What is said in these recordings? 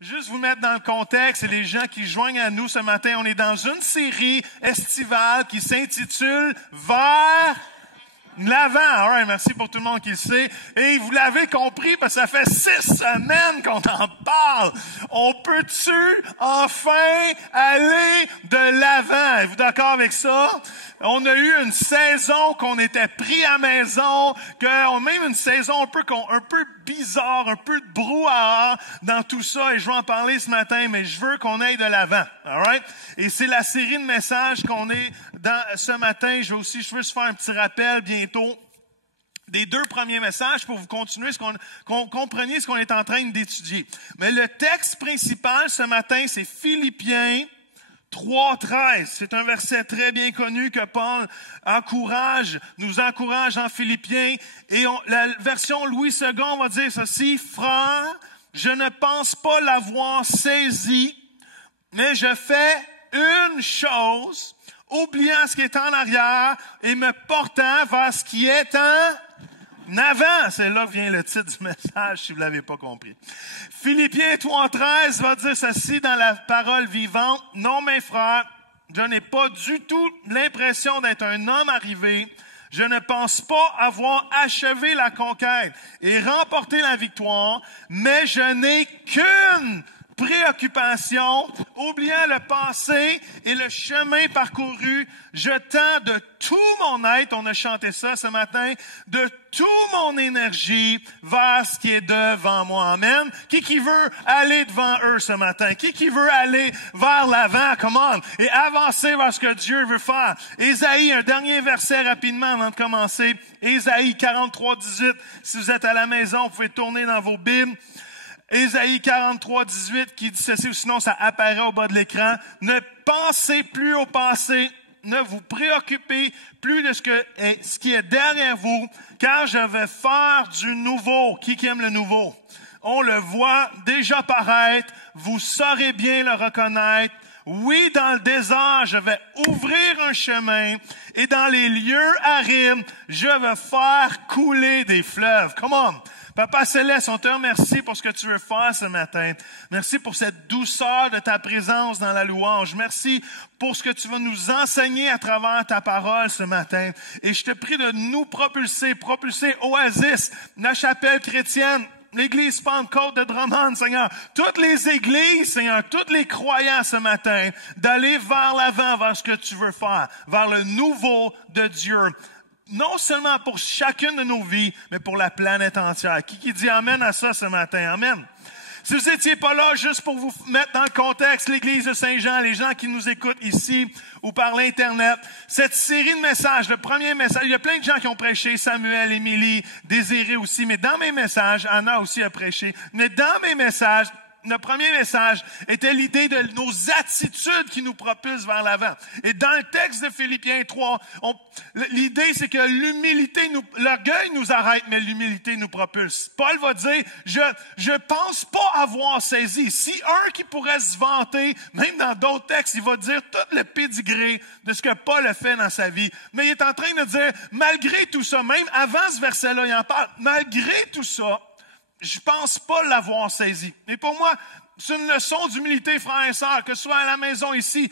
Juste vous mettre dans le contexte, et les gens qui joignent à nous ce matin, on est dans une série estivale qui s'intitule « Vers l'avant ». All right, merci pour tout le monde qui le sait. Et vous l'avez compris, parce que ça fait 6 semaines qu'on en parle. On peut-tu enfin aller de l'avant? Êtes-vous d'accord avec ça? On a eu une saison qu'on était pris à maison, même une saison un peu bizarre, un peu de brouhaha dans tout ça, et je vais en parler ce matin, mais je veux qu'on aille de l'avant, all right? Et c'est la série de messages qu'on est dans ce matin. Je veux juste faire un petit rappel bientôt des 2 premiers messages pour vous continuer qu'on compreniez ce qu'on est en train d'étudier. Mais le texte principal ce matin, c'est Philippiens 3.13. C'est un verset très bien connu que Paul nous encourage en Philippiens. Et la version Louis II va dire ceci: Frère, je ne pense pas l'avoir saisi, mais je fais une chose, oubliant ce qui est en arrière et me portant vers ce qui est en avant. C'est là que vient le titre du message, si vous l'avez pas compris. Philippiens 3.13 va dire ceci dans la parole vivante: Non, mes frères, je n'ai pas du tout l'impression d'être un homme arrivé. Je ne pense pas avoir achevé la conquête et remporté la victoire, mais je n'ai qu'une préoccupation, oubliant le passé et le chemin parcouru, je tends de tout mon être, on a chanté ça ce matin, de toute mon énergie vers ce qui est devant moi. Amen. Qui veut aller devant eux ce matin? Qui veut aller vers l'avant? Come on. Et avancer vers ce que Dieu veut faire. Ésaïe, un dernier verset rapidement avant de commencer. Ésaïe 43.18. Si vous êtes à la maison, vous pouvez tourner dans vos Bibles. Ésaïe 43.18 qui dit ceci, ou sinon ça apparaît au bas de l'écran. Ne pensez plus au passé, ne vous préoccupez plus de ce qui est derrière vous, car je vais faire du nouveau. Qui aime le nouveau? On le voit déjà paraître, vous saurez bien le reconnaître. Oui, dans le désert, je vais ouvrir un chemin, et dans les lieux arides, je vais faire couler des fleuves. Come on! Papa Céleste, on te remercie pour ce que tu veux faire ce matin. Merci pour cette douceur de ta présence dans la louange. Merci pour ce que tu vas nous enseigner à travers ta parole ce matin. Et je te prie de nous propulser Oasis, la chapelle chrétienne, l'Église Pentecôte de Drummond, Seigneur, toutes les églises, Seigneur, tous les croyants ce matin, d'aller vers l'avant, vers ce que tu veux faire, vers le nouveau de Dieu. Non seulement pour chacune de nos vies, mais pour la planète entière. Qui dit amen à ça ce matin? Amen. Si vous n'étiez pas là, juste pour vous mettre dans le contexte, l'Église de Saint-Jean, les gens qui nous écoutent ici ou par l'Internet, cette série de messages, le premier message, il y a plein de gens qui ont prêché, Samuel, Émilie, Désiré aussi, mais dans mes messages, Anna aussi a prêché, mais dans mes messages, le premier message était l'idée de nos attitudes qui nous propulsent vers l'avant. Et dans le texte de Philippiens 3, l'idée c'est que l'orgueil nous arrête, mais l'humilité nous propulse. Paul va dire, je pense pas avoir saisi. Si un qui pourrait se vanter, même dans d'autres textes, il va dire tout le pédigré de ce que Paul a fait dans sa vie. Mais il est en train de dire, malgré tout ça, même avant ce verset-là, il en parle, malgré tout ça, je pense pas l'avoir saisi. Mais pour moi, c'est une leçon d'humilité, frères et sœurs, que ce soit à la maison ici.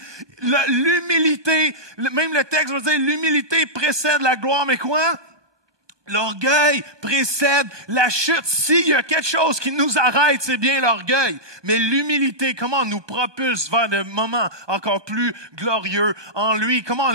L'humilité, même le texte va dire, l'humilité précède la gloire, mais quoi? L'orgueil précède la chute. S'il y a quelque chose qui nous arrête, c'est bien l'orgueil. Mais l'humilité, comment nous propulse vers des moments encore plus glorieux en lui? Comment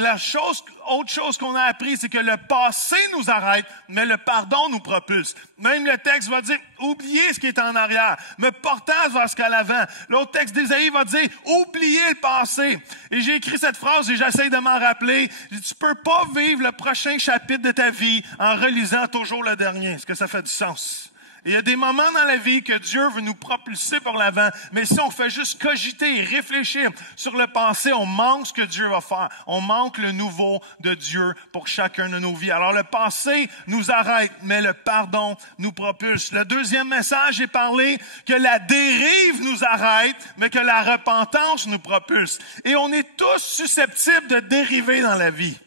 autre chose qu'on a appris, c'est que le passé nous arrête, mais le pardon nous propulse. Même le texte va dire, oubliez ce qui est en arrière, me portant vers ce qu'à l'avant. L'autre texte d'Ésaïe va dire, oubliez le passé. Et j'ai écrit cette phrase et j'essaie de m'en rappeler. Tu peux pas vivre le prochain chapitre de ta vie en relisant toujours le dernier. Est-ce que ça fait du sens? Et il y a des moments dans la vie que Dieu veut nous propulser par l'avant, mais si on fait juste cogiter et réfléchir sur le passé, on manque ce que Dieu va faire. On manque le nouveau de Dieu pour chacun de nos vies. Alors le passé nous arrête, mais le pardon nous propulse. Le deuxième message est parlé que la dérive nous arrête, mais que la repentance nous propulse. Et on est tous susceptibles de dériver dans la vie.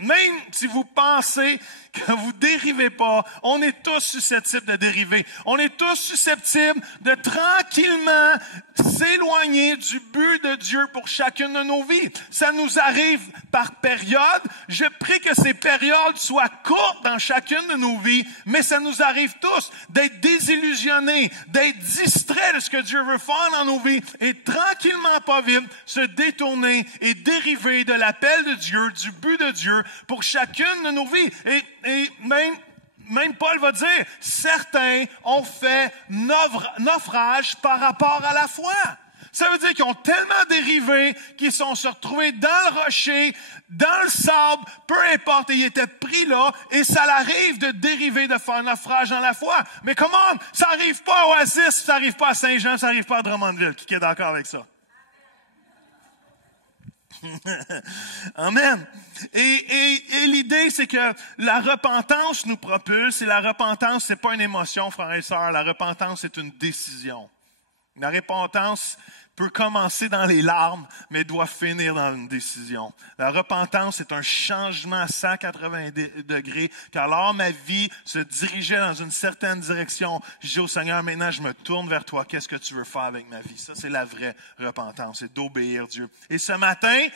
Même si vous pensez que vous dérivez pas, on est tous susceptibles de dériver. On est tous susceptibles de tranquillement s'éloigner du but de Dieu pour chacune de nos vies. Ça nous arrive par période. Je prie que ces périodes soient courtes dans chacune de nos vies, mais ça nous arrive tous d'être désillusionnés, d'être distraits de ce que Dieu veut faire dans nos vies et tranquillement, pas vite, se détourner et dériver de l'appel de Dieu, du but de Dieu pour chacune de nos vies. Et même Paul va dire, certains ont fait naufrage par rapport à la foi. Ça veut dire qu'ils ont tellement dérivé qu'ils sont se retrouvés dans le rocher, dans le sable, peu importe, et ils étaient pris là, et ça l'arrive de dériver, de faire naufrage dans la foi. Mais comment? Ça arrive pas à Oasis, ça arrive pas à Saint-Jean, ça arrive pas à Drummondville. Qui est d'accord avec ça? Amen. Et l'idée, c'est que la repentance nous propulse, et la repentance, c'est pas une émotion, frères et sœurs. La repentance, c'est une décision. La repentance peut commencer dans les larmes, mais doit finir dans une décision. La repentance est un changement à 180 degrés, car alors ma vie se dirigeait dans une certaine direction. Je dis au Seigneur, maintenant je me tourne vers toi, qu'est-ce que tu veux faire avec ma vie? Ça, c'est la vraie repentance, c'est d'obéir Dieu. Et ce matin,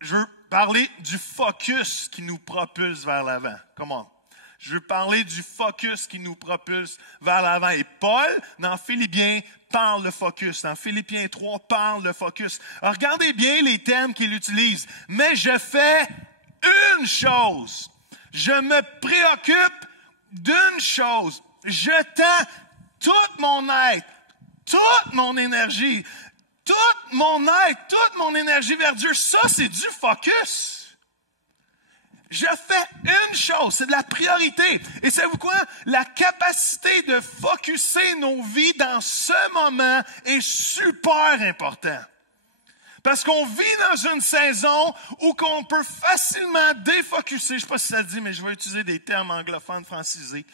je veux parler du focus qui nous propulse vers l'avant. Comment? Je veux parler du focus qui nous propulse vers l'avant. Et Paul, dans Philippiens, parle de focus. Dans Philippiens 3, parle de focus. Alors, regardez bien les thèmes qu'il utilise. Mais je fais une chose. Je me préoccupe d'une chose. Je tends toute mon être, toute mon énergie, toute mon être, toute mon énergie vers Dieu. Ça, c'est du focus. Je fais une chose, c'est de la priorité. Et savez-vous quoi? La capacité de focusser nos vies dans ce moment est super important. Parce qu'on vit dans une saison où qu'on peut facilement défocuser. Je ne sais pas si ça le dit, mais je vais utiliser des termes anglophones francisés.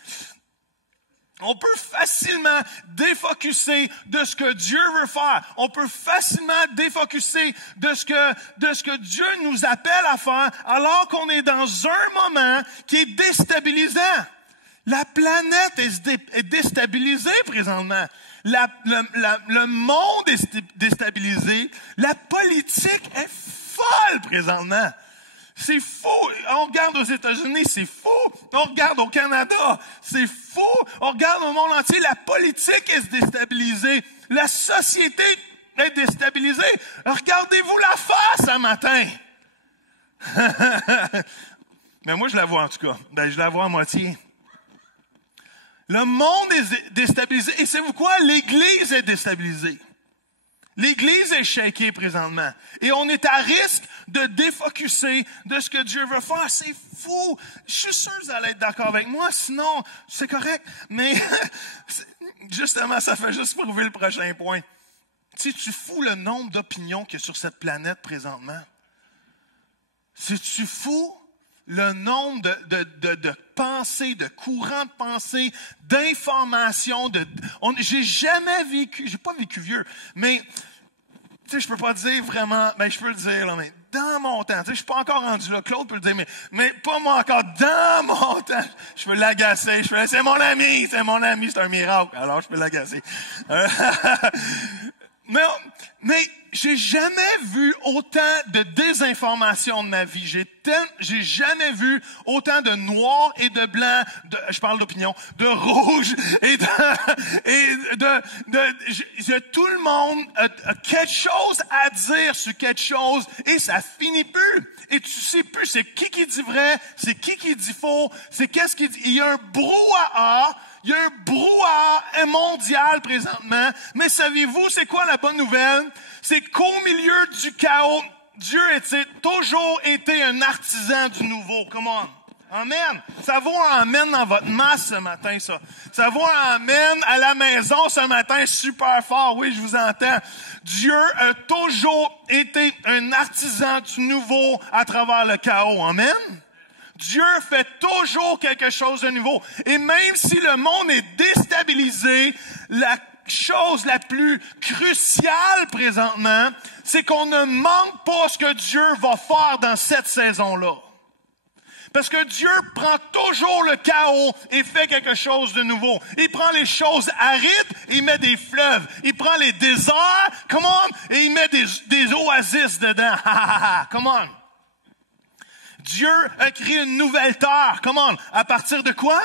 On peut facilement défocuser de ce que Dieu veut faire. On peut facilement défocuser de ce que Dieu nous appelle à faire, alors qu'on est dans un moment qui est déstabilisant. La planète est déstabilisée présentement. Le monde est déstabilisé. La politique est folle présentement. C'est fou. On regarde aux États-Unis, c'est fou. On regarde au Canada, c'est fou. On regarde au monde entier, la politique est déstabilisée. La société est déstabilisée. Regardez-vous la face ce matin. Mais moi, je la vois en tout cas. Je la vois à moitié. Le monde est déstabilisé. Et savez-vous quoi? L'Église est déstabilisée. L'Église est shakée présentement. Et on est à risque de défocuser de ce que Dieu veut faire. C'est fou. Je suis sûr que vous allez être d'accord avec moi. Sinon, c'est correct. Mais justement, ça fait juste prouver le prochain point. Tu sais, tu fous le nombre d'opinions qu'il y a sur cette planète présentement? C'est-tu fou le nombre de pensées, de courants de pensée, d'informations, j'ai jamais vécu, j'ai pas vécu vieux, mais, tu sais, je peux pas dire vraiment, mais je peux le dire, là, mais dans mon temps, tu sais, je suis pas encore rendu là, Claude peut le dire, mais pas moi encore, dans mon temps, je peux l'agacer, c'est mon ami, c'est un miracle, alors je peux l'agacer. Mais j'ai jamais vu autant de désinformation de ma vie. J'ai jamais vu autant de noir et de blanc, je parle d'opinion, de rouge et de tout le monde a quelque chose à dire sur quelque chose et ça finit plus. Et tu sais plus c'est qui dit vrai, c'est qui dit faux, c'est qu'est-ce qui dit. Il y a un brouhaha. Il y a un brouhaha mondial présentement. Mais savez-vous, c'est quoi la bonne nouvelle? C'est qu'au milieu du chaos, Dieu a toujours été un artisan du nouveau. Come on. Amen. Ça vaut un amen dans votre masse ce matin, ça. Ça vaut un amen à la maison ce matin super fort. Oui, je vous entends. Dieu a toujours été un artisan du nouveau à travers le chaos. Amen. Dieu fait toujours quelque chose de nouveau. Et même si le monde est déstabilisé, la chose la plus cruciale présentement, c'est qu'on ne manque pas ce que Dieu va faire dans cette saison-là. Parce que Dieu prend toujours le chaos et fait quelque chose de nouveau. Il prend les choses arides et il met des fleuves. Il prend les déserts, come on, et il met des oasis dedans. Come on. Dieu a créé une nouvelle terre. Come on. À partir de quoi?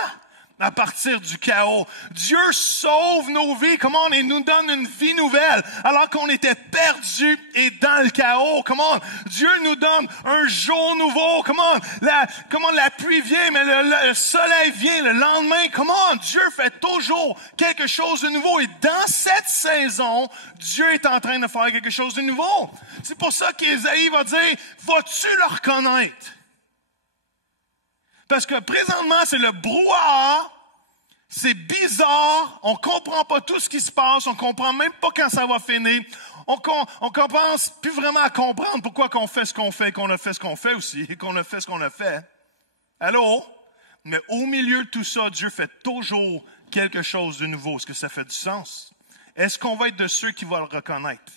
À partir du chaos. Dieu sauve nos vies, comment, et nous donne une vie nouvelle, alors qu'on était perdus et dans le chaos, comment. Dieu nous donne un jour nouveau, comment, la pluie vient, mais le soleil vient le lendemain, comment. Dieu fait toujours quelque chose de nouveau, et dans cette saison, Dieu est en train de faire quelque chose de nouveau. C'est pour ça qu'Ésaïe va dire, vas-tu le reconnaître? Parce que présentement, c'est le brouhaha, c'est bizarre, on comprend pas tout ce qui se passe, on comprend même pas quand ça va finir, on commence plus vraiment à comprendre pourquoi qu'on fait ce qu'on fait, qu'on a fait ce qu'on fait aussi, et qu'on a fait ce qu'on a fait. Allô? Mais au milieu de tout ça, Dieu fait toujours quelque chose de nouveau. Est-ce que ça fait du sens? Est-ce qu'on va être de ceux qui vont le reconnaître?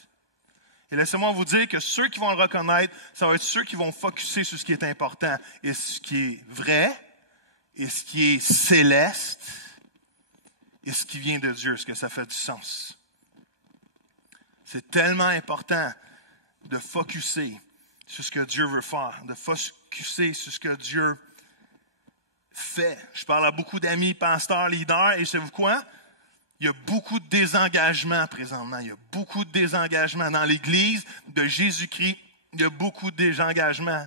Et laissez-moi vous dire que ceux qui vont le reconnaître, ça va être ceux qui vont focusser sur ce qui est important et ce qui est vrai et ce qui est céleste et ce qui vient de Dieu. Est-ce que ça fait du sens? C'est tellement important de focusser sur ce que Dieu veut faire, de focusser sur ce que Dieu fait. Je parle à beaucoup d'amis, pasteurs, leaders, et savez-vous quoi? Il y a beaucoup de désengagement présentement. Il y a beaucoup de désengagement dans l'Église de Jésus-Christ. Il y a beaucoup de désengagement.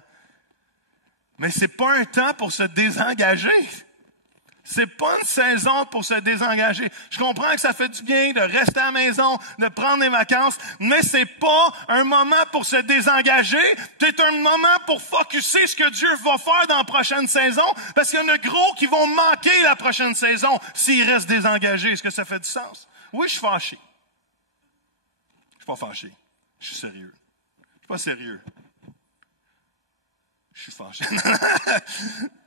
Mais c'est pas un temps pour se désengager. C'est pas une saison pour se désengager. Je comprends que ça fait du bien de rester à la maison, de prendre des vacances, mais c'est pas un moment pour se désengager. C'est un moment pour focusser ce que Dieu va faire dans la prochaine saison, parce qu'il y en a gros qui vont manquer la prochaine saison s'ils restent désengagés. Est-ce que ça fait du sens? Oui, je suis fâché. Je suis pas fâché. Je suis sérieux. Je suis pas sérieux. Je suis fâché.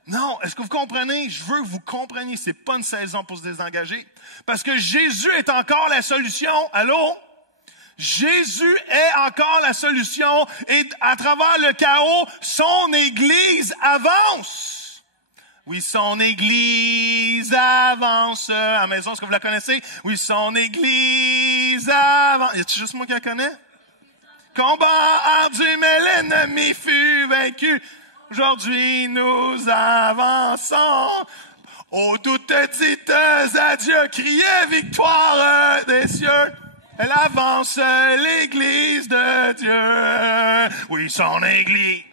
Non, est-ce que vous comprenez? Je veux que vous compreniez, c'est pas une saison pour se désengager. Parce que Jésus est encore la solution. Allô? Jésus est encore la solution. Et à travers le chaos, son Église avance. Oui, son Église avance. À la maison, est-ce que vous la connaissez? Oui, son Église avance. Y a-t-il juste moi qui la connais? Combat ardu, mais l'ennemi fut vaincu. Aujourd'hui, nous avançons. Aux doutes dites adieu, criez victoire des cieux. Elle avance, l'Église de Dieu. Oui, son Église.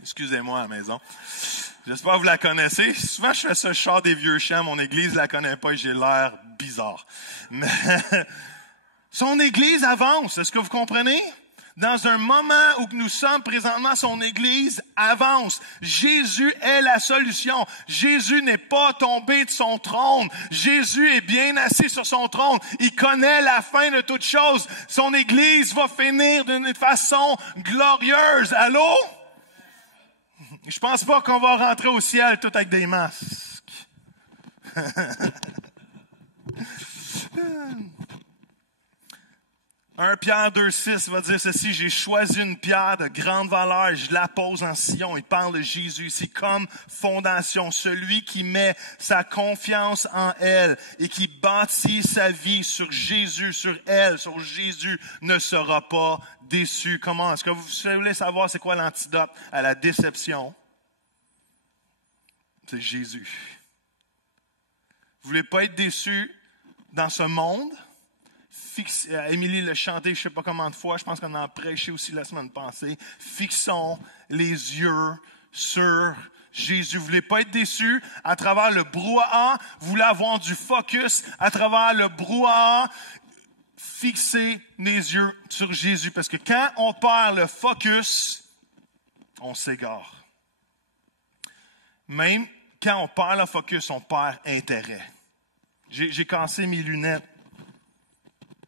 Excusez-moi à la maison. J'espère que vous la connaissez. Souvent, je fais ce chant des vieux chants. Mon Église la connaît pas et j'ai l'air bizarre. Mais son Église avance. Est-ce que vous comprenez? Dans un moment où nous sommes présentement, son Église avance. Jésus est la solution. Jésus n'est pas tombé de son trône. Jésus est bien assis sur son trône. Il connaît la fin de toutes choses. Son Église va finir d'une façon glorieuse. Allô? Je pense pas qu'on va rentrer au ciel tout avec des masques. 1 Pierre 2,6 va dire ceci, j'ai choisi une pierre de grande valeur, je la pose en Sion. Il parle de Jésus ici comme fondation, celui qui met sa confiance en elle et qui bâtit sa vie sur Jésus, sur elle, sur Jésus, ne sera pas déçu. Comment? Est-ce que vous voulez savoir c'est quoi l'antidote à la déception? C'est Jésus. Vous voulez pas être déçu dans ce monde? Émilie l'a chanté je ne sais pas combien de fois, je pense qu'on en a prêché aussi la semaine passée. Fixons les yeux sur Jésus. Vous ne voulez pas être déçus à travers le brouhaha, vous voulez avoir du focus à travers le brouhaha. Fixez les yeux sur Jésus, parce que quand on perd le focus, on s'égare. Même quand on perd le focus, on perd intérêt. J'ai cassé mes lunettes.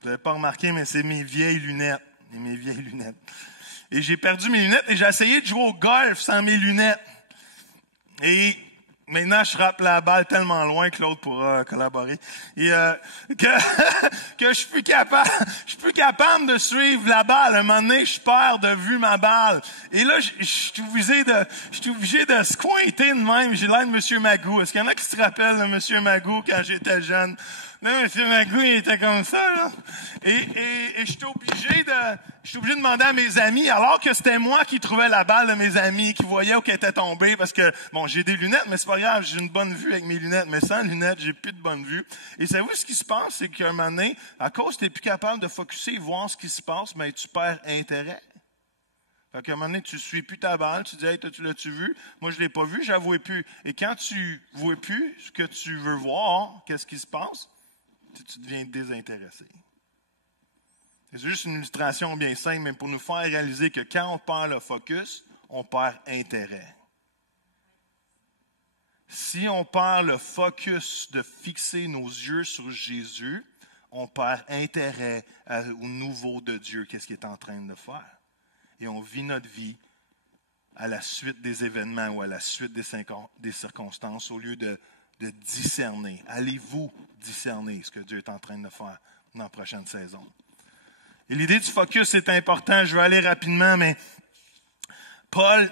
Vous n'avez pas remarqué, mais c'est mes vieilles lunettes. Mes vieilles lunettes. Et j'ai perdu mes lunettes et j'ai essayé de jouer au golf sans mes lunettes. Et Maintenant, je frappe la balle tellement loin que l'autre pourra collaborer. Et que je suis plus capable de suivre la balle. À un moment donné, je perds de vue ma balle. Et là, je suis obligé de se cointer de même. J'ai l'air de M. Magou. Est-ce qu'il y en a qui se rappellent de M. Magou quand j'étais jeune? Là, M. Magou, il était comme ça, là. Et j'étais obligé de demander à mes amis, alors que c'était moi qui trouvais la balle de mes amis, qui voyaient où elle était tombée, parce que, bon, j'ai des lunettes, mais c'est pas grave, j'ai une bonne vue avec mes lunettes, mais sans lunettes, j'ai plus de bonne vue. Et savez-vous ce qui se passe, c'est qu'à un moment donné, à cause que t'es plus capable de focusser et voir ce qui se passe, ben, tu perds intérêt. Fait qu'à un moment donné, tu suis plus ta balle, tu dis, hey, tu l'as-tu vu? Moi, je l'ai pas vu, je la vois plus. Et quand tu vois plus ce que tu veux voir, qu'est-ce qui se passe? Tu deviens désintéressé. C'est juste une illustration bien simple, mais pour nous faire réaliser que quand on perd le focus, on perd intérêt. Si on perd le focus de fixer nos yeux sur Jésus, on perd intérêt au nouveau de Dieu, qu'est-ce qu'il est en train de faire. Et on vit notre vie à la suite des événements ou à la suite des circonstances au lieu de discerner. Allez-vous discerner ce que Dieu est en train de faire dans la prochaine saison? Et l'idée du focus est important. Je vais aller rapidement, mais Paul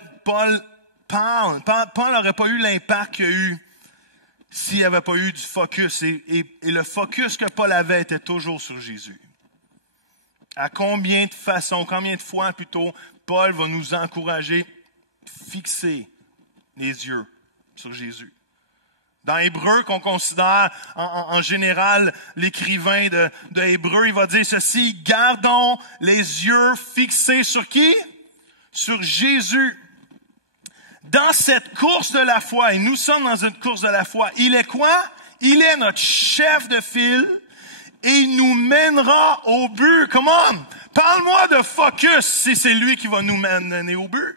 n'aurait pas eu l'impact qu'il a eu s'il n'y avait pas eu du focus. Et le focus que Paul avait était toujours sur Jésus. À combien de fois plutôt, Paul va nous encourager à fixer les yeux sur Jésus. Dans Hébreu, qu'on considère en général l'écrivain de Hébreu, il va dire ceci, gardons les yeux fixés sur qui? Sur Jésus. Dans cette course de la foi, et nous sommes dans une course de la foi, il est quoi? Il est notre chef de file et il nous mènera au but. Come on! Parle-moi de focus si c'est lui qui va nous mener au but.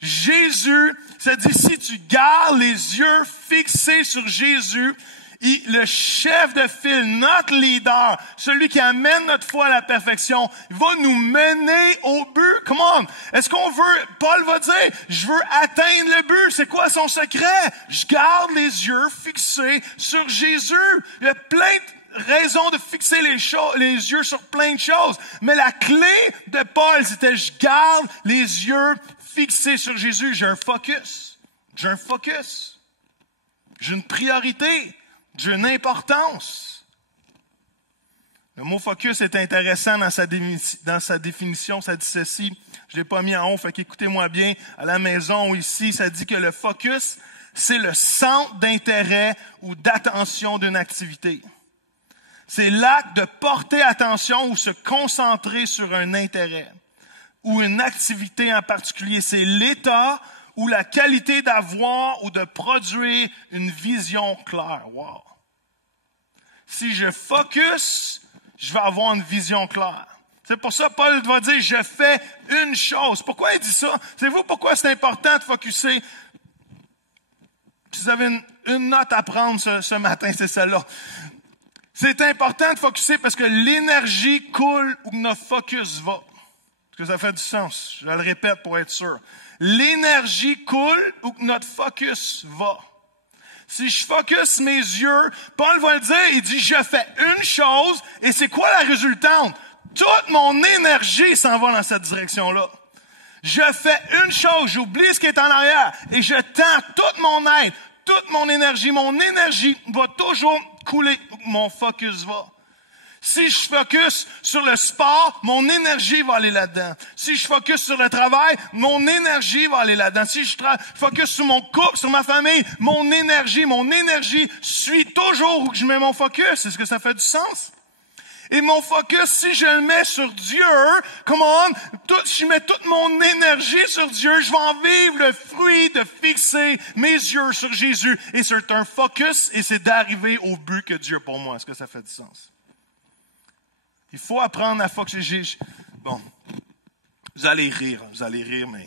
Jésus, ça dit, si tu gardes les yeux fixés sur Jésus, le chef de file, notre leader, celui qui amène notre foi à la perfection, va nous mener au but. Come on! Est-ce qu'on veut, Paul va dire, je veux atteindre le but. C'est quoi son secret? Je garde les yeux fixés sur Jésus. Il y a plein de raisons de fixer les yeux sur plein de choses. Mais la clé de Paul, c'était je garde les yeux fixés sur Jésus. J'ai un focus. J'ai une priorité. J'ai une importance. Le mot focus est intéressant dans sa définition. Ça dit ceci. Je l'ai pas mis en haut, fait qu'écoutez-moi bien. À la maison ou ici, ça dit que le focus, c'est le centre d'intérêt ou d'attention d'une activité. C'est l'acte de porter attention ou se concentrer sur un intérêt ou une activité en particulier. C'est l'état ou la qualité d'avoir ou de produire une vision claire. Wow! Si je focus, je vais avoir une vision claire. C'est pour ça que Paul va dire, je fais une chose. Pourquoi il dit ça? Savez-vous pourquoi c'est important de focusser? Si vous avez une note à prendre ce matin, c'est celle-là. C'est important de focusser parce que l'énergie coule où notre focus va. Est-ce que ça fait du sens? Je le répète pour être sûr. L'énergie coule où notre focus va. Si je focus mes yeux, Paul va le dire, il dit, je fais une chose, et c'est quoi la résultante? Toute mon énergie s'en va dans cette direction-là. Je fais une chose, j'oublie ce qui est en arrière, et je tends toute mon aide, toute mon énergie va toujours couler où mon focus va. Si je focus sur le sport, mon énergie va aller là-dedans. Si je focus sur le travail, mon énergie va aller là-dedans. Si je focus sur mon couple, sur ma famille, mon énergie suit toujours où je mets mon focus. Est-ce que ça fait du sens? Et mon focus, si je le mets sur Dieu, si je mets toute mon énergie sur Dieu, je vais en vivre le fruit de fixer mes yeux sur Jésus. Et c'est un focus et c'est d'arriver au but que Dieu a pour moi. Est-ce que ça fait du sens? Il faut apprendre à focuser. Bon, vous allez rire, mais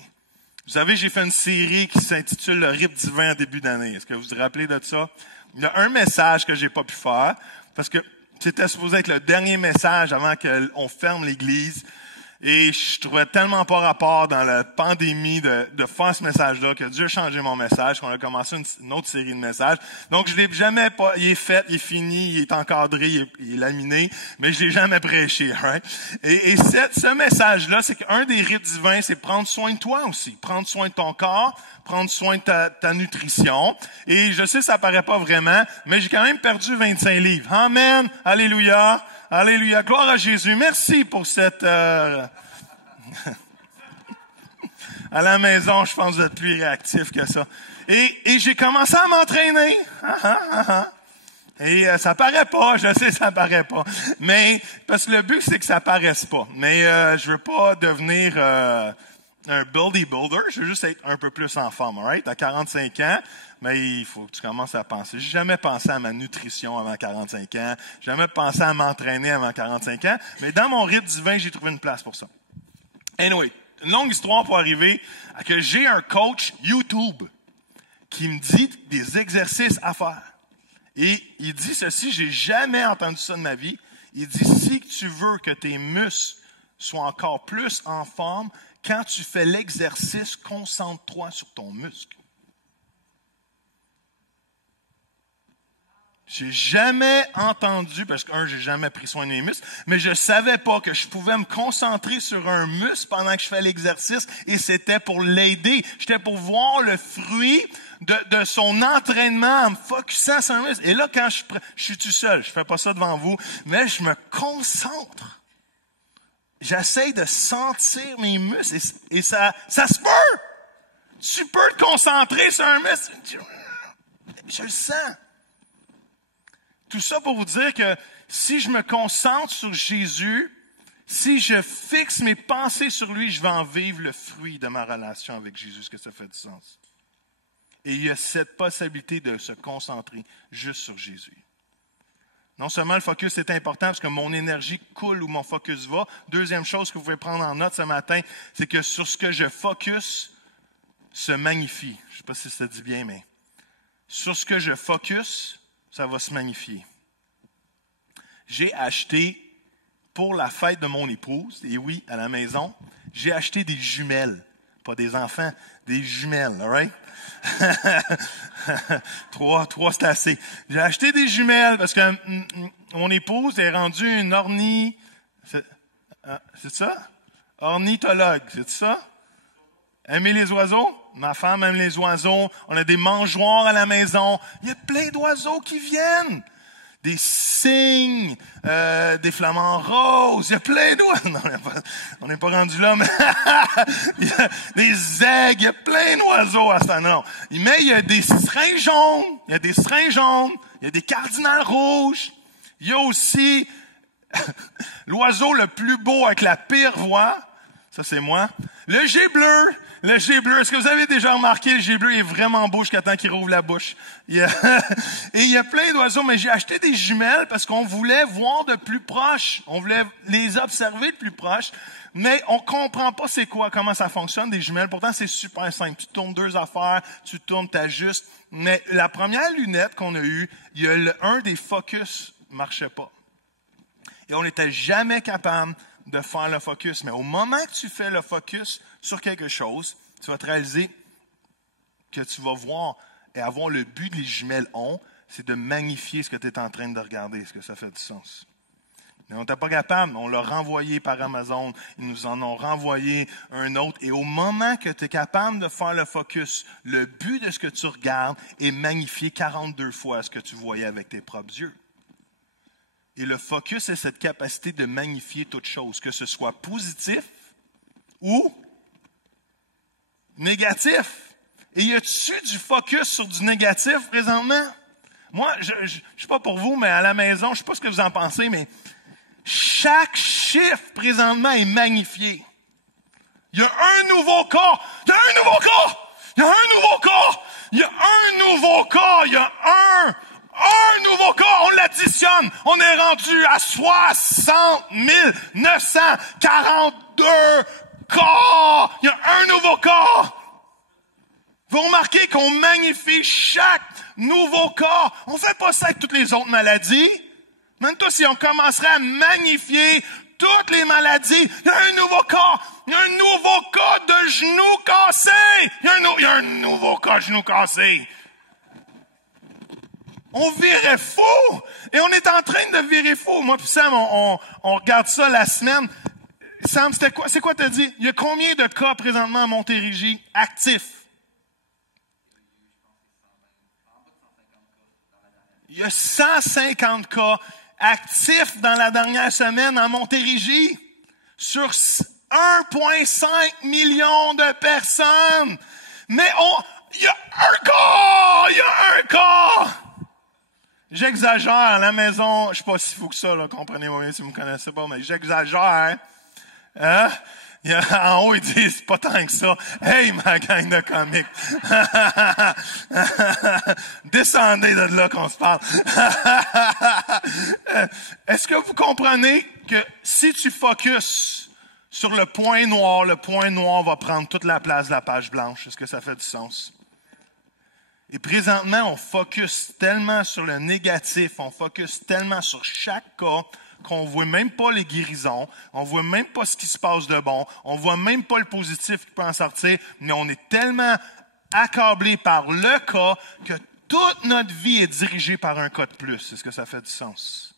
vous savez, j'ai fait une série qui s'intitule Le rythme divin en début d'année. Est-ce que vous vous rappelez de ça? Il y a un message que j'ai pas pu faire parce que c'était supposé être le dernier message avant qu'on ferme l'église. Et je trouvais tellement pas rapport dans la pandémie de faire ce message-là que Dieu a changé mon message, qu'on a commencé une autre série de messages. Donc, je l'ai jamais pas, il est fait, il est fini, il est encadré, il est laminé, mais je l'ai jamais prêché, right? Et ce message-là, c'est qu'un des rites divins, c'est prendre soin de toi aussi. Prendre soin de ton corps, prendre soin de ta nutrition. Et je sais, ça paraît pas vraiment, mais j'ai quand même perdu 25 livres. Amen! Alléluia! Alléluia! Gloire à Jésus! Merci pour cette... À la maison, je pense que vous êtes plus réactifs que ça. Et j'ai commencé à m'entraîner. Et ça paraît pas, je sais ça paraît pas. Mais parce que le but, c'est que ça paraisse pas. Mais je veux pas devenir... un bodybuilder, je veux juste être un peu plus en forme, right? À 45 ans, mais il faut que tu commences à penser. J'ai jamais pensé à ma nutrition avant 45 ans. J'ai jamais pensé à m'entraîner avant 45 ans. Mais dans mon rite divin, j'ai trouvé une place pour ça. Anyway, une longue histoire pour arriver à que j'ai un coach YouTube qui me dit des exercices à faire. Et il dit ceci, j'ai jamais entendu ça de ma vie. Il dit, si tu veux que tes muscles soient encore plus en forme, quand tu fais l'exercice, concentre-toi sur ton muscle. J'ai jamais entendu, parce que j'ai jamais pris soin de mes muscles, mais je savais pas que je pouvais me concentrer sur un muscle pendant que je fais l'exercice et c'était pour l'aider. J'étais pour voir le fruit de son entraînement en me focusant sur un muscle. Et là, quand je suis tout seul, je fais pas ça devant vous, mais je me concentre. J'essaie de sentir mes muscles et ça se peut. Tu peux te concentrer sur un muscle. Je le sens. Tout ça pour vous dire que si je me concentre sur Jésus, si je fixe mes pensées sur lui, je vais en vivre le fruit de ma relation avec Jésus, ce que ça fait du sens. Et il y a cette possibilité de se concentrer juste sur Jésus. Non seulement le focus est important parce que mon énergie coule où mon focus va. Deuxième chose que vous pouvez prendre en note ce matin, c'est que sur ce que je focus se magnifie. Je ne sais pas si ça dit bien, mais sur ce que je focus, ça va se magnifier. J'ai acheté pour la fête de mon épouse, et oui, à la maison, j'ai acheté des jumelles. Pas des enfants, des jumelles, all right? Trois, c'est assez. J'ai acheté des jumelles parce que mon épouse est rendue une c'est ça? Ornithologue, c'est ça? Aimer les oiseaux? Ma femme aime les oiseaux. On a des mangeoires à la maison. Il y a plein d'oiseaux qui viennent. Des cygnes, des flamants roses, il y a plein d'oiseaux. Non, on n'est pas rendu là, mais il y a des aigles, il y a plein d'oiseaux à ça. Non. Mais il y a des seringues jaunes, il y a des cardinales rouges. Il y a aussi l'oiseau le plus beau avec la pire voix. Ça, c'est moi. Le jet bleu. Le jet bleu. Est-ce que vous avez déjà remarqué, le jet bleu est vraiment beau jusqu'à temps qu'il rouvre la bouche. Et il y a plein d'oiseaux, mais j'ai acheté des jumelles parce qu'on voulait voir de plus proche. On voulait les observer de plus proche. Mais on comprend pas c'est quoi, comment ça fonctionne, des jumelles. Pourtant, c'est super simple. Tu tournes deux affaires, tu tournes, t'ajustes. Mais la première lunette qu'on a eue, il y a un des focus marchait pas. Et on n'était jamais capable de faire le focus. Mais au moment que tu fais le focus sur quelque chose, tu vas te réaliser que tu vas voir et avoir le but que les jumelles ont, c'est de magnifier ce que tu es en train de regarder. Est-ce que ça fait du sens? Mais on n'était pas capable. On l'a renvoyé par Amazon. Ils nous en ont renvoyé un autre. Et au moment que tu es capable de faire le focus, le but de ce que tu regardes est magnifié 42 fois ce que tu voyais avec tes propres yeux. Et le focus est cette capacité de magnifier toute chose, que ce soit positif ou négatif. Et y a-tu du focus sur du négatif présentement? Moi, je sais pas pour vous, mais à la maison, je sais pas ce que vous en pensez, mais chaque chiffre présentement est magnifié. Il y a un nouveau corps. Il y a un nouveau corps. Il y a un nouveau corps. Il y a un nouveau corps. Il y a un nouveau corps. On l'additionne. On est rendu à 60 942 corps. Il y a un nouveau corps. Vous remarquez qu'on magnifie chaque nouveau corps. On ne fait pas ça avec toutes les autres maladies. Même toi, si on commencerait à magnifier toutes les maladies. Il y a un nouveau cas. Il y a un nouveau cas de genou cassé. Il y a un nouveau cas de genou cassé. On virait fou. Et on est en train de virer fou. Moi puis Sam, on regarde ça la semaine. Sam, c'était quoi? C'est quoi t'as dit? Il y a combien de cas présentement à Montérégie actifs? Il y a 150 cas actifs dans la dernière semaine en Montérégie sur 1,5 million de personnes. Mais il y a un cas! Il y a un cas! J'exagère, à la maison, je sais pas si fou que ça, là, comprenez-moi bien si vous me connaissez pas, mais j'exagère. Hein? En haut, ils disent pas tant que ça. Hey, ma gang de comiques. Descendez de là qu'on se parle. Est-ce que vous comprenez que si tu focuses sur le point noir va prendre toute la place de la page blanche? Est-ce que ça fait du sens? Et présentement, on focus tellement sur le négatif, on focus tellement sur chaque cas qu'on voit même pas les guérisons, on voit même pas ce qui se passe de bon, on voit même pas le positif qui peut en sortir, mais on est tellement accablé par le cas que toute notre vie est dirigée par un cas de plus. Est-ce que ça fait du sens?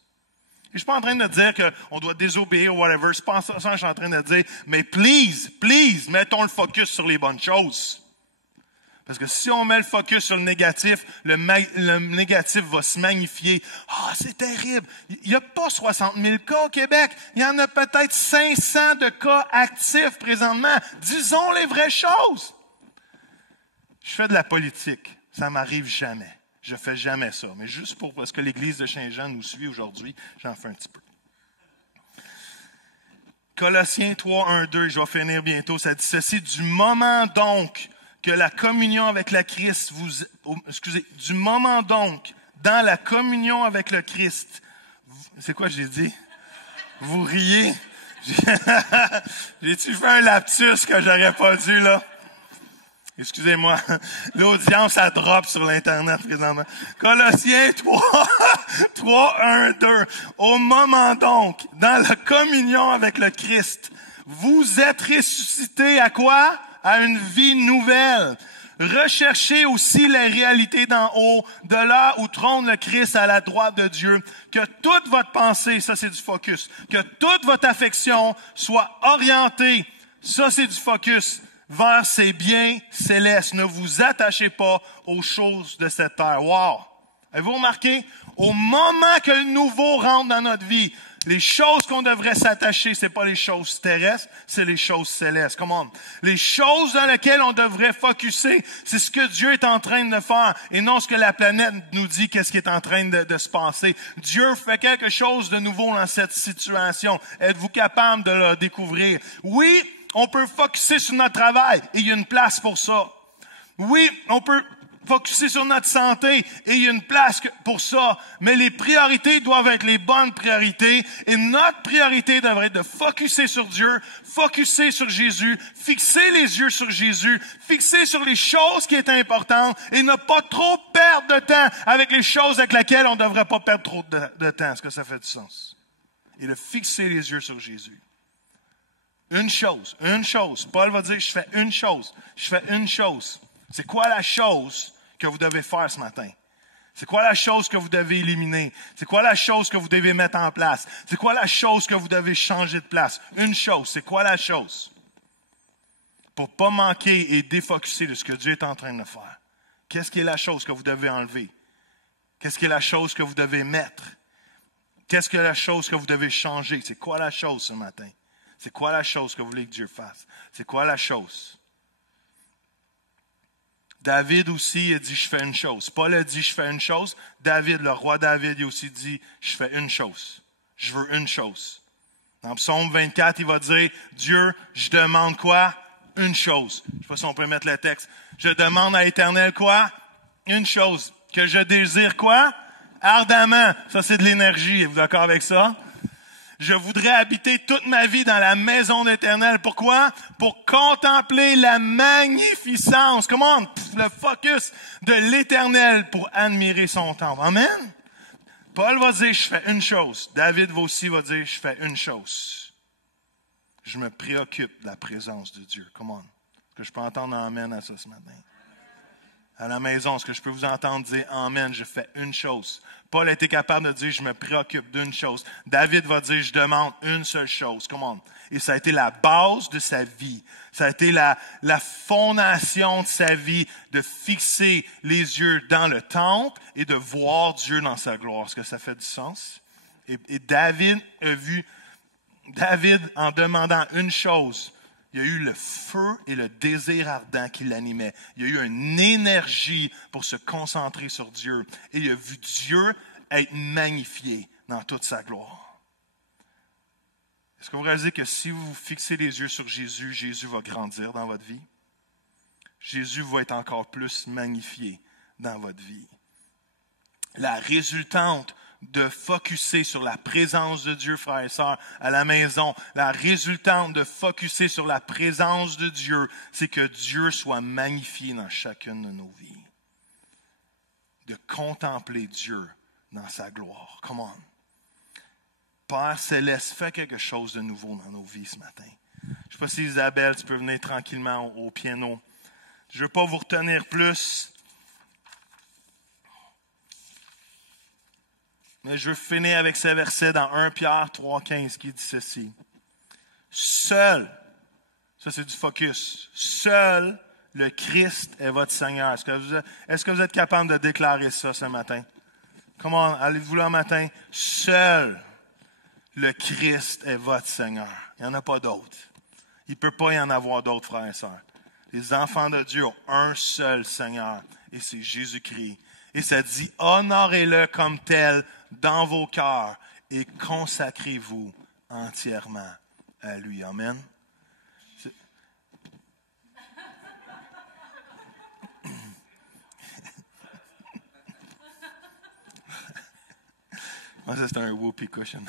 Et je suis pas en train de dire qu'on doit désobéir ou whatever, c'est pas ça que je suis en train de dire, mais please, mettons le focus sur les bonnes choses. Parce que si on met le focus sur le négatif négatif va se magnifier. Ah, c'est terrible. Il n'y a pas 60 000 cas au Québec. Il y en a peut-être 500 de cas actifs présentement. Disons les vraies choses. Je fais de la politique. Ça m'arrive jamais. Je fais jamais ça. Mais juste parce que l'Église de Saint-Jean nous suit aujourd'hui, j'en fais un petit peu. Colossiens 3, 1, 2, je vais finir bientôt. Ça dit ceci. Du moment donc que la communion avec la Christ du moment donc, dans la communion avec le Christ, c'est quoi j'ai dit? Vous riez? J'ai-tu fait un lapsus que j'aurais pas dû, là? Excusez-moi. L'audience, elle drop sur l'Internet présentement. Colossiens 3, 1, 2. Au moment donc, dans la communion avec le Christ, vous êtes ressuscités à quoi? À une vie nouvelle. Recherchez aussi les réalités d'en haut, de là où trône le Christ à la droite de Dieu. Que toute votre pensée, ça c'est du focus, que toute votre affection soit orientée, ça c'est du focus, vers ces biens célestes. Ne vous attachez pas aux choses de cette terre. Wow! Avez-vous remarqué? Au moment que le nouveau rentre dans notre vie, les choses qu'on devrait s'attacher, c'est pas les choses terrestres, c'est les choses célestes. Come on. Les choses dans lesquelles on devrait focuser, c'est ce que Dieu est en train de faire et non ce que la planète nous dit qu'est-ce qui est en train de se passer. Dieu fait quelque chose de nouveau dans cette situation. Êtes-vous capable de le découvrir? Oui, on peut focuser sur notre travail et il y a une place pour ça. Oui, on peut focuser sur notre santé et il y a une place pour ça. Mais les priorités doivent être les bonnes priorités et notre priorité devrait être de focuser sur Dieu, focuser sur Jésus, fixer les yeux sur Jésus, fixer sur les choses qui sont importantes et ne pas trop perdre de temps avec les choses avec lesquelles on ne devrait pas perdre trop de temps. Est-ce que ça fait du sens? Et de fixer les yeux sur Jésus. Une chose. Paul va dire, je fais une chose. C'est quoi la chose que vous devez faire ce matin? C'est quoi la chose que vous devez éliminer? C'est quoi la chose que vous devez mettre en place? C'est quoi la chose que vous devez changer de place? Une chose. C'est quoi la chose? Pour pas manquer et défocuser de ce que Dieu est en train de faire. Qu'est-ce qui est la chose que vous devez enlever? Qu'est-ce qui est la chose que vous devez mettre? Qu'est-ce que la chose que vous devez changer? C'est quoi la chose ce matin? C'est quoi la chose que vous voulez que Dieu fasse? C'est quoi la chose? David aussi a dit, je fais une chose. Paul a dit, je fais une chose. David, le roi David, il a aussi dit, je fais une chose. Je veux une chose. Dans Psaume 24, il va dire, Dieu, je demande quoi? Une chose. Je ne sais pas si on peut mettre le texte. Je demande à l'Éternel quoi? Une chose. Que je désire quoi? Ardemment. Ça, c'est de l'énergie. Êtes-vous d'accord avec ça? Je voudrais habiter toute ma vie dans la maison de l'Éternel. Pourquoi? Pour contempler la magnificence. Comment? Le focus de l'Éternel pour admirer son temple. Amen? Paul va dire, je fais une chose. David aussi va dire, je fais une chose. Je me préoccupe de la présence de Dieu. Come on. Est-ce que je peux entendre amen à ça ce matin? À la maison, est-ce que je peux vous entendre dire amen, je fais une chose? Paul a été capable de dire, je me préoccupe d'une chose. David va dire, je demande une seule chose. Come on. Et ça a été la base de sa vie. Ça a été la fondation de sa vie, de fixer les yeux dans le temple et de voir Dieu dans sa gloire. Est-ce que ça fait du sens? Et David a vu, en demandant une chose, il y a eu le feu et le désir ardent qui l'animaient. Il y a eu une énergie pour se concentrer sur Dieu. Et il a vu Dieu être magnifié dans toute sa gloire. Est-ce que vous réalisez que si vous fixez les yeux sur Jésus, Jésus va grandir dans votre vie? Jésus va être encore plus magnifié dans votre vie. La résultante de focusser sur la présence de Dieu, frères et sœurs, à la maison, la résultante de focusser sur la présence de Dieu, c'est que Dieu soit magnifié dans chacune de nos vies. De contempler Dieu dans sa gloire. Come on. Père Céleste, fais quelque chose de nouveau dans nos vies ce matin. Je ne sais pas si Isabelle, tu peux venir tranquillement au piano. Je ne veux pas vous retenir plus. Mais je veux finir avec ce verset dans 1 Pierre 3,15 qui dit ceci. Seul, ça c'est du focus, seul le Christ est votre Seigneur. Est-ce que vous êtes capable de déclarer ça ce matin? Comment allez-vous là matin? Seul le Christ est votre Seigneur. Il n'y en a pas d'autre. Il ne peut pas y en avoir d'autres, frères et sœurs. Les enfants de Dieu ont un seul Seigneur, et c'est Jésus-Christ. Et ça dit, honorez-le comme tel dans vos cœurs et consacrez-vous entièrement à lui. Amen. Moi, ça, c'est un whoopee cushion.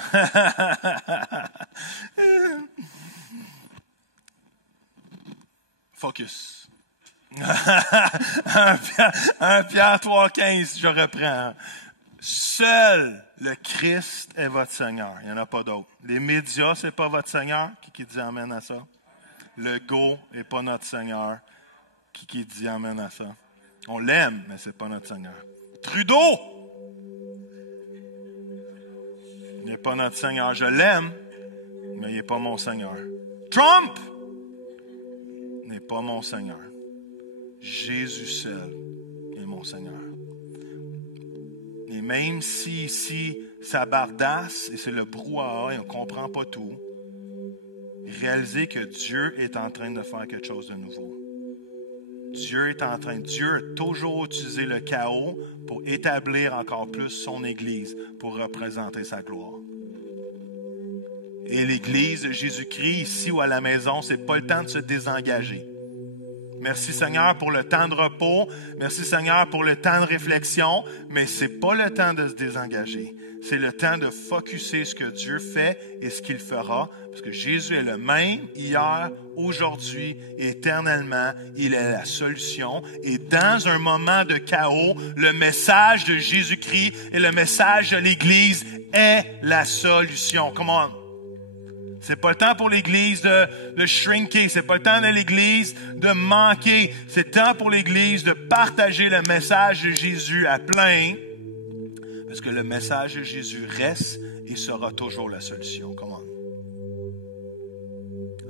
Focus. 1 Pierre 3,15, je reprends. Seul le Christ est votre Seigneur. Il n'y en a pas d'autre. Les médias, ce n'est pas votre Seigneur. Qui dit amen à ça? Le go n'est pas notre Seigneur. Qui dit amen à ça? On l'aime, mais ce n'est pas notre Seigneur. Trudeau n'est pas notre Seigneur. Je l'aime, mais il n'est pas mon Seigneur. Trump n'est pas mon Seigneur. Jésus seul est mon Seigneur. Et même si ici, ça bardasse et c'est le brouhaha et on ne comprend pas tout, réalisez que Dieu est en train de faire quelque chose de nouveau. Dieu a toujours utilisé le chaos pour établir encore plus son Église, pour représenter sa gloire. Et l'Église de Jésus-Christ, ici ou à la maison, ce n'est pas le temps de se désengager. Merci Seigneur pour le temps de repos. Merci Seigneur pour le temps de réflexion. Mais ce n'est pas le temps de se désengager. C'est le temps de focusser ce que Dieu fait et ce qu'il fera. Parce que Jésus est le même hier, aujourd'hui, éternellement. Il est la solution. Et dans un moment de chaos, le message de Jésus-Christ et le message de l'Église est la solution. Come on. C'est pas le temps pour l'Église de shrinker. C'est pas le temps de l'Église de manquer. C'est le temps pour l'Église de partager le message de Jésus à plein. Parce que le message de Jésus reste et sera toujours la solution. Come on.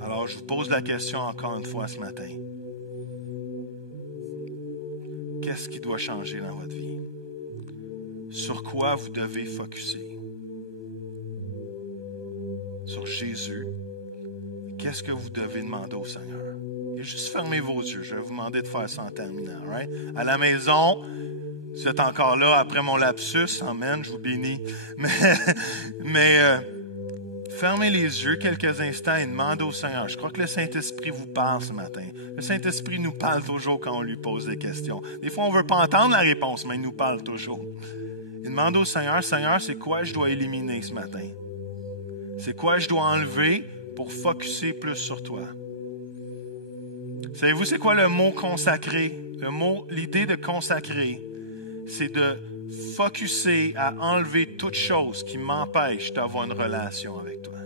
Alors, je vous pose la question encore une fois ce matin. Qu'est-ce qui doit changer dans votre vie? Sur quoi vous devez focusser? Sur Jésus. Qu'est-ce que vous devez demander au Seigneur? Et juste fermez vos yeux. Je vais vous demander de faire ça en terminant. Right? À la maison, vous êtes encore là après mon lapsus. Amen, je vous bénis. Mais fermez les yeux quelques instants et demandez au Seigneur. Je crois que le Saint-Esprit vous parle ce matin. Le Saint-Esprit nous parle toujours quand on lui pose des questions. Des fois, on ne veut pas entendre la réponse, mais il nous parle toujours. Et demandez au Seigneur, Seigneur, c'est quoi je dois éliminer ce matin? C'est quoi je dois enlever pour focusser plus sur toi? Savez-vous c'est quoi le mot consacré? L'idée de consacrer, c'est de focusser à enlever toute chose qui m'empêche d'avoir une relation avec toi.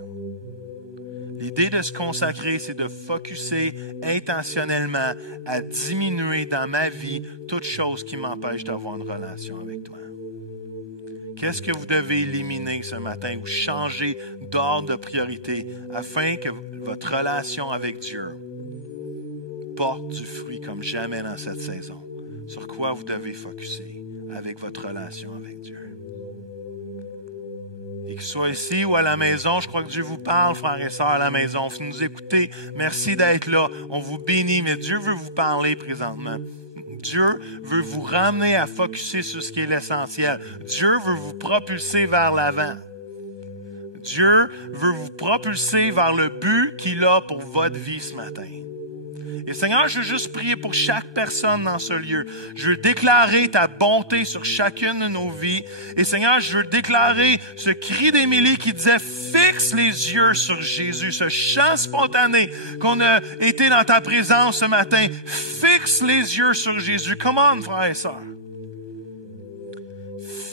L'idée de se consacrer, c'est de focusser intentionnellement à diminuer dans ma vie toute chose qui m'empêche d'avoir une relation avec toi. Qu'est-ce que vous devez éliminer ce matin ou changer d'ordre de priorité afin que votre relation avec Dieu porte du fruit comme jamais dans cette saison? Sur quoi vous devez focusser avec votre relation avec Dieu? Et que ce soit ici ou à la maison, je crois que Dieu vous parle, frères et sœurs, à la maison. Vous nous écoutez, merci d'être là. On vous bénit, mais Dieu veut vous parler présentement. Dieu veut vous ramener à focusser sur ce qui est l'essentiel. Dieu veut vous propulser vers l'avant. Dieu veut vous propulser vers le but qu'il a pour votre vie ce matin. Et Seigneur, je veux juste prier pour chaque personne dans ce lieu. Je veux déclarer ta bonté sur chacune de nos vies. Et Seigneur, je veux déclarer ce cri d'Émilie qui disait « Fixe les yeux sur Jésus », ce chant spontané qu'on a été dans ta présence ce matin. Fixe les yeux sur Jésus. Come on, frères et sœurs.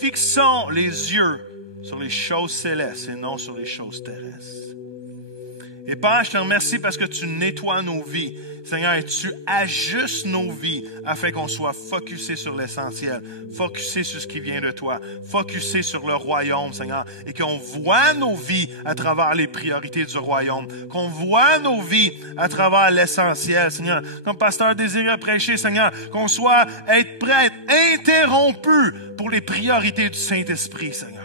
Fixons les yeux sur les choses célestes et non sur les choses terrestres. Et Père, je te remercie parce que tu nettoies nos vies. Seigneur, et tu ajustes nos vies afin qu'on soit focusé sur l'essentiel, focusé sur ce qui vient de toi, focusé sur le royaume, Seigneur, et qu'on voit nos vies à travers les priorités du royaume, qu'on voit nos vies à travers l'essentiel, Seigneur. Comme Pasteur désirait prêcher, Seigneur, qu'on soit être prêt à être interrompu pour les priorités du Saint-Esprit, Seigneur.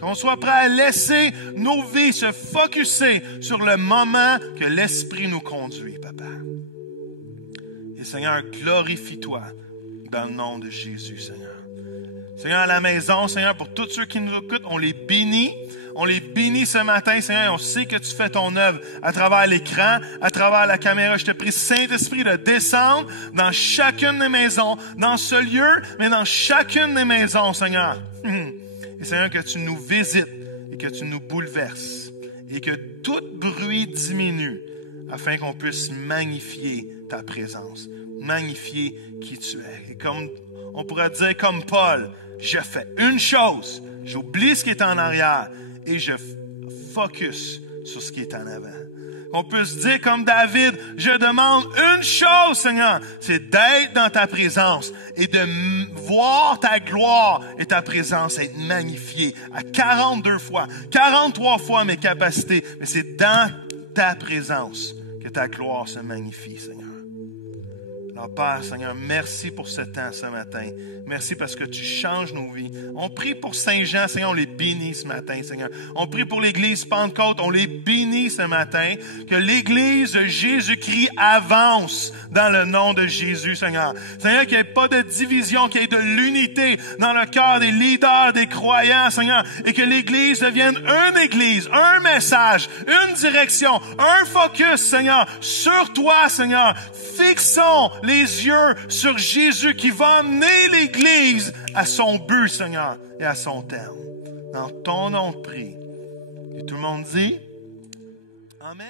Qu'on soit prêt à laisser nos vies se focusser sur le moment que l'Esprit nous conduit, Papa. Et Seigneur, glorifie-toi dans le nom de Jésus, Seigneur. Seigneur, à la maison, Seigneur, pour tous ceux qui nous écoutent, on les bénit. On les bénit ce matin, Seigneur, et on sait que tu fais ton œuvre à travers l'écran, à travers la caméra. Je te prie, Saint-Esprit, de descendre dans chacune des maisons, dans ce lieu, mais dans chacune des maisons, Seigneur. Et Seigneur, que tu nous visites et que tu nous bouleverses et que tout bruit diminue afin qu'on puisse magnifier ta présence, magnifier qui tu es. Et comme on pourrait dire comme Paul, je fais une chose, j'oublie ce qui est en arrière et je focus sur ce qui est en avant. On peut se dire comme David, je demande une chose, Seigneur, c'est d'être dans ta présence et de voir ta gloire et ta présence être magnifiée à 42 fois, 43 fois mes capacités, mais c'est dans ta présence que ta gloire se magnifie, Seigneur. Alors, Père, Seigneur, merci pour ce temps ce matin. Merci parce que tu changes nos vies. On prie pour Saint-Jean, Seigneur, on les bénit ce matin, Seigneur. On prie pour l'Église Pentecôte, on les bénit ce matin. Que l'Église de Jésus-Christ avance dans le nom de Jésus, Seigneur. Seigneur, qu'il n'y ait pas de division, qu'il y ait de l'unité dans le cœur des leaders, des croyants, Seigneur. Et que l'Église devienne une Église, un message, une direction, un focus, Seigneur, sur toi, Seigneur. Fixons les yeux sur Jésus qui va emmener l'Église à son but, Seigneur, et à son terme. Dans ton nom de prie. Et tout le monde dit Amen.